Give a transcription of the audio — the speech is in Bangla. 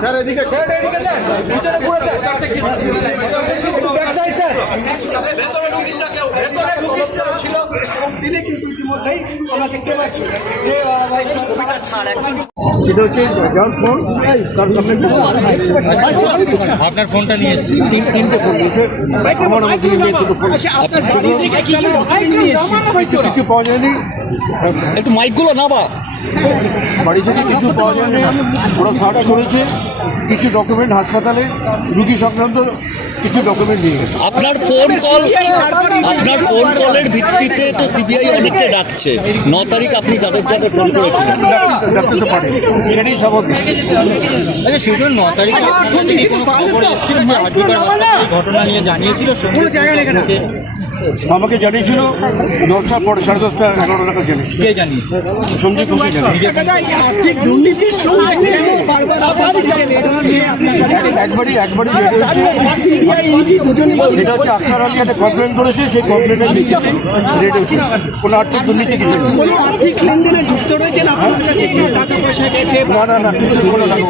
স্যার এদিকে স্যার এদিকে স্যার পিছনে ঘুরে স্যার। Back side sir. ভেতরে ঢুকিস না কেউ। ভেতরে ঢুকিস ছিল এবং তিনি কিন্তু ইতিমধ্যেই আমরা দেখতে পাচ্ছি যে ছাড় একজন এটা হচ্ছে তার সামনে আপনার ফোনটা নিয়ে এসেছি। তিন তিনটে ফোন আমার দুটো ফোন। কিছু পাওয়া যায়নি। একটু মাইকগুলো না বা বাড়ি থেকে কিছু পাওয়া যায়নি। ওরা সার্চ করেছে। কিছু ডকুমেন্ট হাসপাতালে রুগী সংক্রান্ত কিছু ডকুমেন্ট নিয়ে গেছে। আপনার ফোন কল আপনার ফোন কলের ভিত্তিতে তো সিবিআই অনেককে ডাকছে। ন তারিখ আপনি যাদের যাদের ফোন করেছিলেন ডাক্তার- ডাক্তার তো পারেনি সেটাই স্বাভাবিক আচ্ছা শুধু ন তারিখে আপনার থেকে কোনো খবর এসেছিল যে আজিকার হাসপাতালে ঘটনা নিয়ে জানিয়েছিল আমাকে জানিয়েছিল দশটা পরে সাড়ে দশটা এগারোটা টাকা জানিয়েছিল। কে জানিয়েছে সঞ্জয় কুমার জানিয়েছিল। আর্থিক দুর্নীতির সঙ্গে একবারই একবারই এটা হচ্ছে আখতার আলী একটা কমপ্লেন করেছে সেই কমপ্লেনের ভিত্তিতে রেড হচ্ছে। কোনো আর্থিক দুর্নীতি কিছু আর্থিক লেনদেনে যুক্ত রয়েছেন না না না কিছু কোনো টাকা।